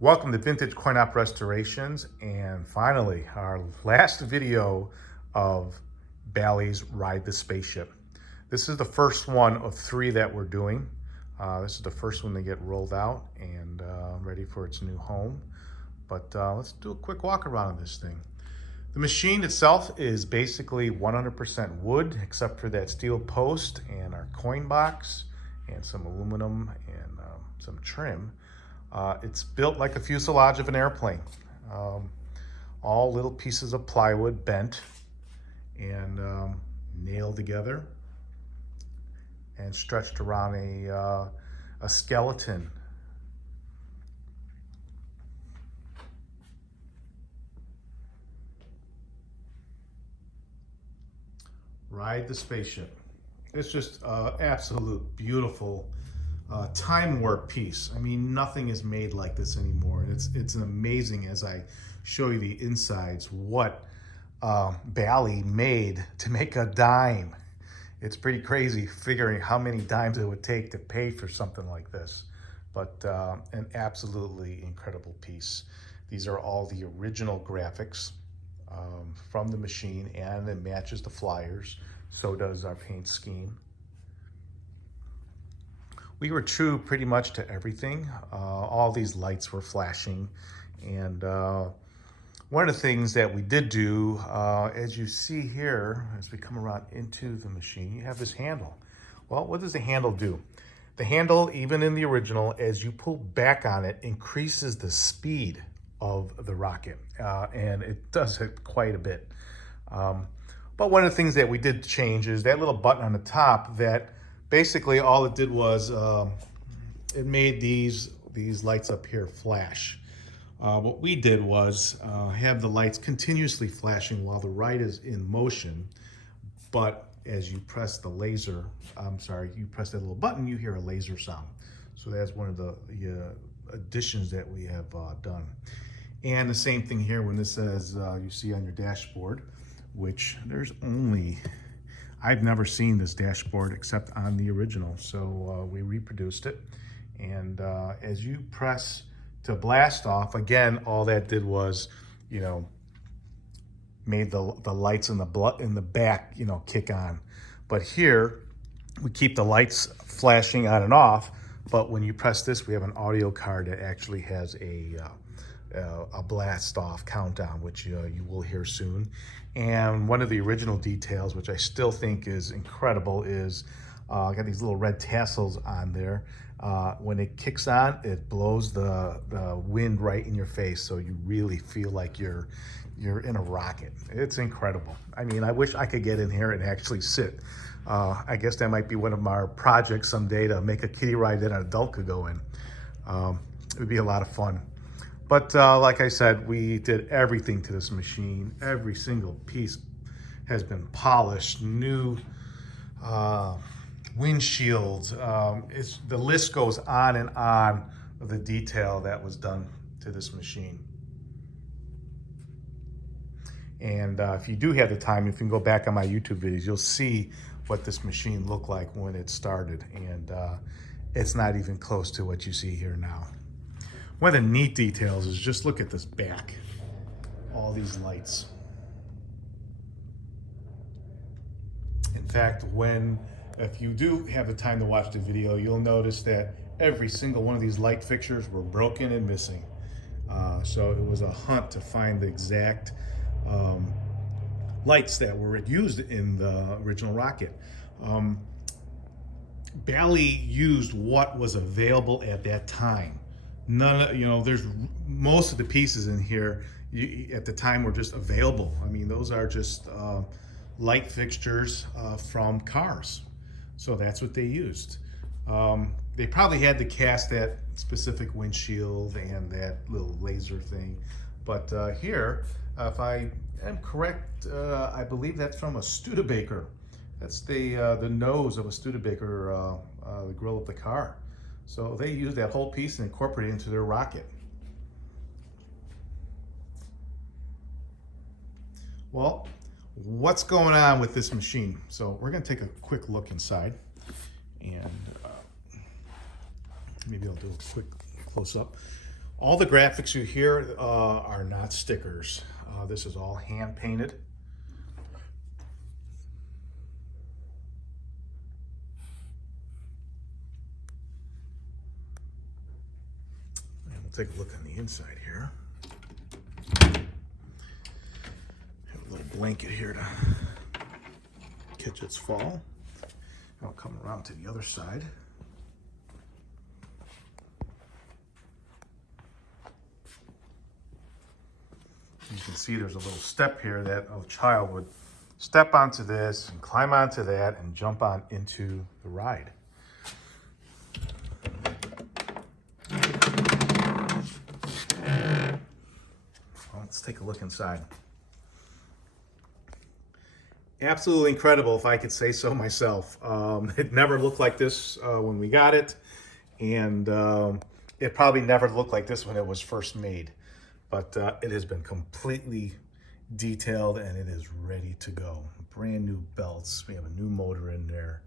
Welcome to Vintage Coin Op Restorations, and finally, our last video of Bally's Ride the Spaceship. This is the first one of 3 that we're doing. This is the first one to get rolled out and ready for its new home. But let's do a quick walk around of this thing. The machine itself is basically 100% wood, except for that steel post and our coin box and some aluminum and some trim. It's built like a fuselage of an airplane. All little pieces of plywood bent and nailed together and stretched around a skeleton. Ride the Spaceship. It's just absolute beautiful time warp piece. I mean, nothing is made like this anymore. And it's an amazing, as I show you the insides, what Bally made to make a dime. It's pretty crazy figuring how many dimes it would take to pay for something like this. But an absolutely incredible piece. These are all the original graphics from the machine, and it matches the flyers. So does our paint scheme. We were true pretty much to everything. All these lights were flashing. And one of the things that we did do, as you see here, as we come around into the machine, you have this handle. Well, what does the handle do? The handle, even in the original, as you pull back on it, increases the speed of the rocket. And it does it quite a bit. But one of the things that we did change is that little button on the top that basically all it did was it made these lights up here flash. What we did was have the lights continuously flashing while the ride is in motion, but as you press the laser, you press that little button, you hear a laser sound. So that's one of the additions that we have done. And the same thing here when this says, you see on your dashboard, which there's only, I've never seen this dashboard except on the original. So we reproduced it. And as you press to blast off, again, all that did was, made the lights in the back, kick on. But here, we keep the lights flashing on and off. But when you press this, we have an audio card that actually has a blast off countdown, which you will hear soon. And one of the original details, which I still think is incredible, is got these little red tassels on there. When it kicks on, it blows the wind right in your face, so you really feel like you're in a rocket. It's incredible. I mean, I wish I could get in here and actually sit. I guess that might be one of our projects someday, to make a kiddie ride that an adult could go in. It would be a lot of fun. But like I said, we did everything to this machine. Every single piece has been polished, new windshields. The list goes on and on of the detail that was done to this machine. And if you do have the time, if you can go back on my YouTube videos, you'll see what this machine looked like when it started. And it's not even close to what you see here now. One of the neat details is just look at this back. All these lights. In fact, if you do have the time to watch the video, you'll notice that every single one of these light fixtures were broken and missing. So it was a hunt to find the exact lights that were used in the original rocket. Bally used what was available at that time. There's most of the pieces in here at the time were just available. I mean, those are just light fixtures from cars. So that's what they used. They probably had to cast that specific windshield and that little laser thing. But here, if I am correct, I believe that's from a Studebaker. That's the nose of a Studebaker, the grill of the car. So they used that whole piece and incorporated it into their rocket. Well, what's going on with this machine? So we're going to take a quick look inside, and maybe I'll do a quick close up. All the graphics you hear are not stickers. This is all hand painted. And we'll take a look on the inside here. Have a little blanket here to catch its fall. I'll come around to the other side. You can see there's a little step here that a child would step onto this and climb onto that and jump on into the ride. Well, let's take a look inside. Absolutely incredible, if I could say so myself. It never looked like this when we got it, and it probably never looked like this when it was first made. But it has been completely detailed and it is ready to go. Brand new belts. We have a new motor in there.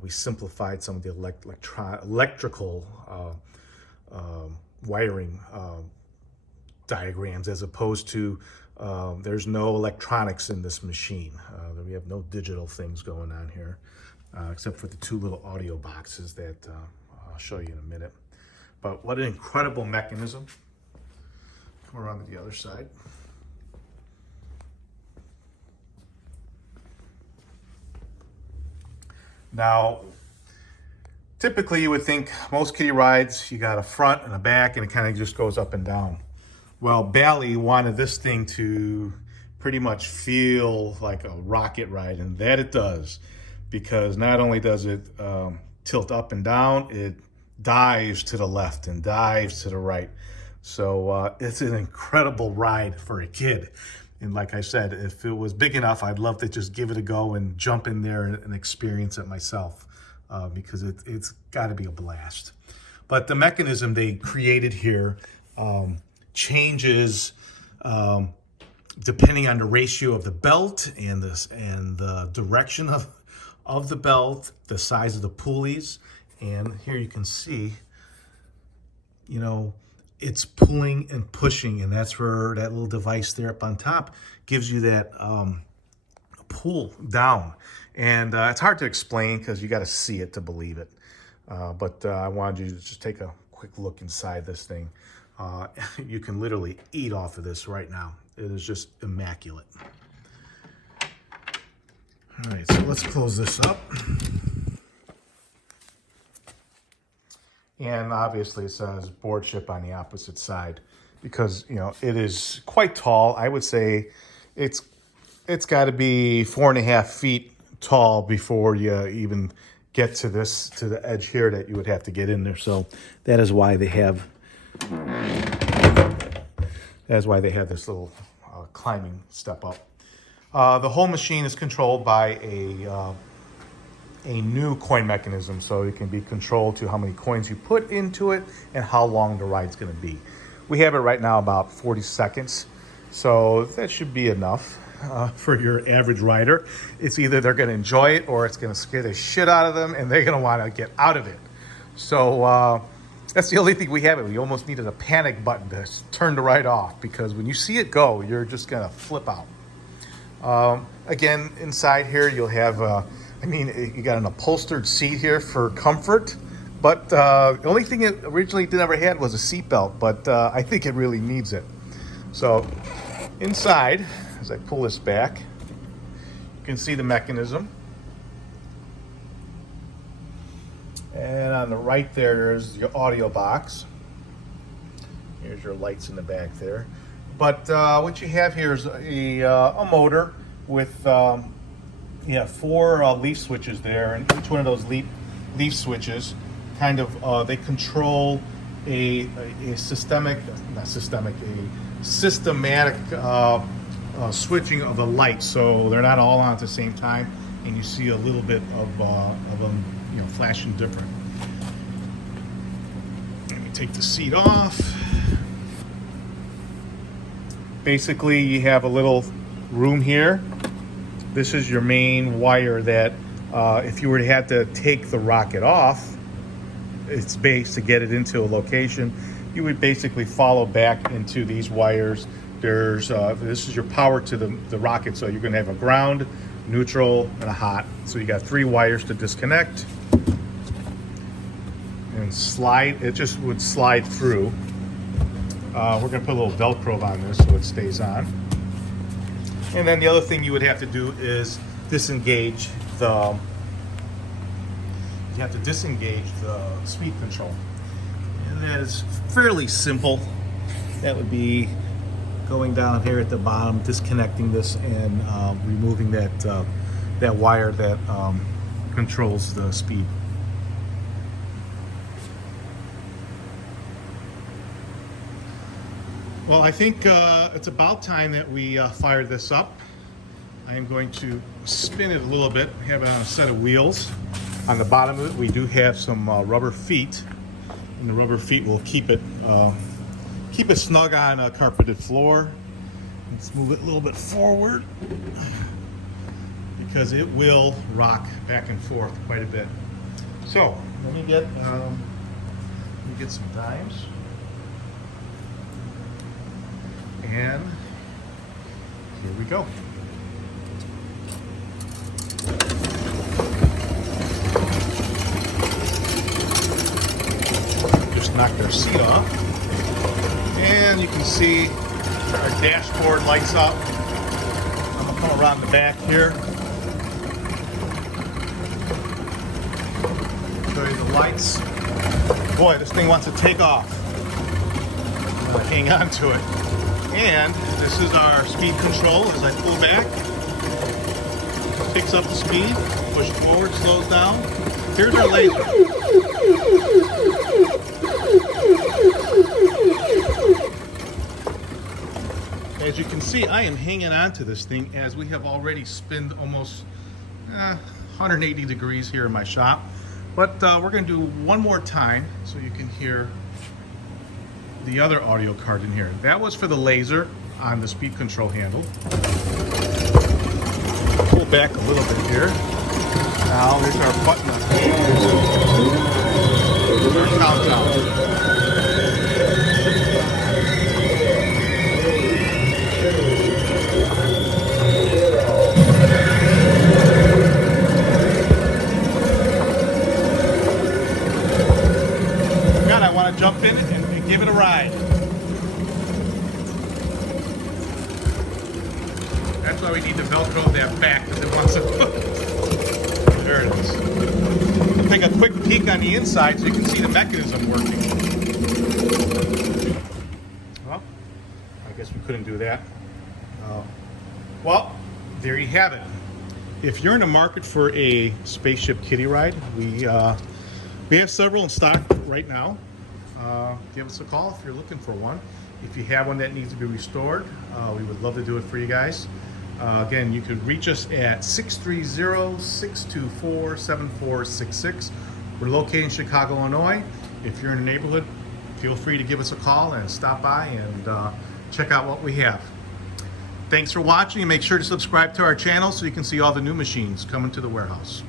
We simplified some of the electrical wiring diagrams, as opposed to there's no electronics in this machine. We have no digital things going on here, except for the two little audio boxes that I'll show you in a minute. But what an incredible mechanism. Come around to the other side. Now, typically you would think most kiddie rides, you got a front and a back and it kind of just goes up and down. Well, Bally wanted this thing to pretty much feel like a rocket ride, and that it does, because not only does it tilt up and down, it dives to the left and dives to the right. So it's an incredible ride for a kid. And like I said, if it was big enough, I'd love to just give it a go and jump in there and experience it myself, because it's got to be a blast. But the mechanism they created here changes depending on the ratio of the belt and the direction of the belt, the size of the pulleys. And here you can see, you know, it's pulling and pushing, and that's where that little device there up on top gives you that pull down. And it's hard to explain because you got to see it to believe it. But I wanted you to just take a quick look inside this thing. You can literally eat off of this right now. It is just immaculate. All right, so let's close this up. And obviously it says board ship on the opposite side, because, you know, it is quite tall. I would say it's got to be 4.5 feet tall before you even get to the edge here that you would have to get in there. So that is why they have this little climbing step up. The whole machine is controlled by a new coin mechanism, so it can be controlled to how many coins you put into it and how long the ride's going to be. We have it right now about 40 seconds, so that should be enough for your average rider. It's either they're going to enjoy it or it's going to scare the shit out of them and they're going to want to get out of it. So that's the only thing we have. We almost needed a panic button to turn the ride off, because when you see it go, you're just going to flip out. Again, inside here you'll have you got an upholstered seat here for comfort, but the only thing it originally never had was a seat belt, but I think it really needs it. So inside, as I pull this back, you can see the mechanism. And on the right there's your audio box. Here's your lights in the back there. But what you have here is a motor with 4 leaf switches there, and each one of those leaf switches kind of they control a systematic switching of the lights, so they're not all on at the same time, and you see a little bit of them, flashing different. Let me take the seat off. Basically, you have a little room here. This is your main wire that if you were to have to take the rocket off its base to get it into a location, you would basically follow back into these wires. There's this is your power to the rocket, so you're going to have a ground, neutral, and a hot. So you got 3 wires to disconnect and slide. It just would slide through. We're going to put a little Velcro on this so it stays on. And then the other thing you would have to do is disengage the. You have to disengage the speed control, and that is fairly simple. That would be going down here at the bottom, disconnecting this, and removing that wire that controls the speed. Well, I think it's about time that we fire this up. I am going to spin it a little bit. We have a set of wheels. On the bottom of it, we do have some rubber feet, and the rubber feet will keep it snug on a carpeted floor. Let's move it a little bit forward because it will rock back and forth quite a bit. So let me get some dimes, and here we go. Just knocked our seat off, and you can see our dashboard lights up. I'm gonna come around the back here, show you the lights. Boy, this thing wants to take off. I'm gonna hang on to it. And this is our speed control. As I pull back, picks up the speed, push it forward, slows down. Here's our laser. As you can see, I am hanging on to this thing as we have already spinned almost 180 degrees here in my shop. But we're going to do one more time so you can hear the other audio card in here. That was for the laser on the speed control handle. Pull back a little bit here. Now there's our button. Our countdown. God, I want to jump in and give it a ride. That's why we need to Velcro that back, because it wants to. There it is. Take a quick peek on the inside so you can see the mechanism working. Well, I guess we couldn't do that. Well, there you have it. If you're in the market for a spaceship kiddie ride, we have several in stock right now. Give us a call if you're looking for one. If you have one that needs to be restored, we would love to do it for you guys. Again, you could reach us at 630-624-7466. We're located in Chicago, Illinois. If you're in the neighborhood, feel free to give us a call and stop by and check out what we have. Thanks for watching, and make sure to subscribe to our channel so you can see all the new machines coming to the warehouse.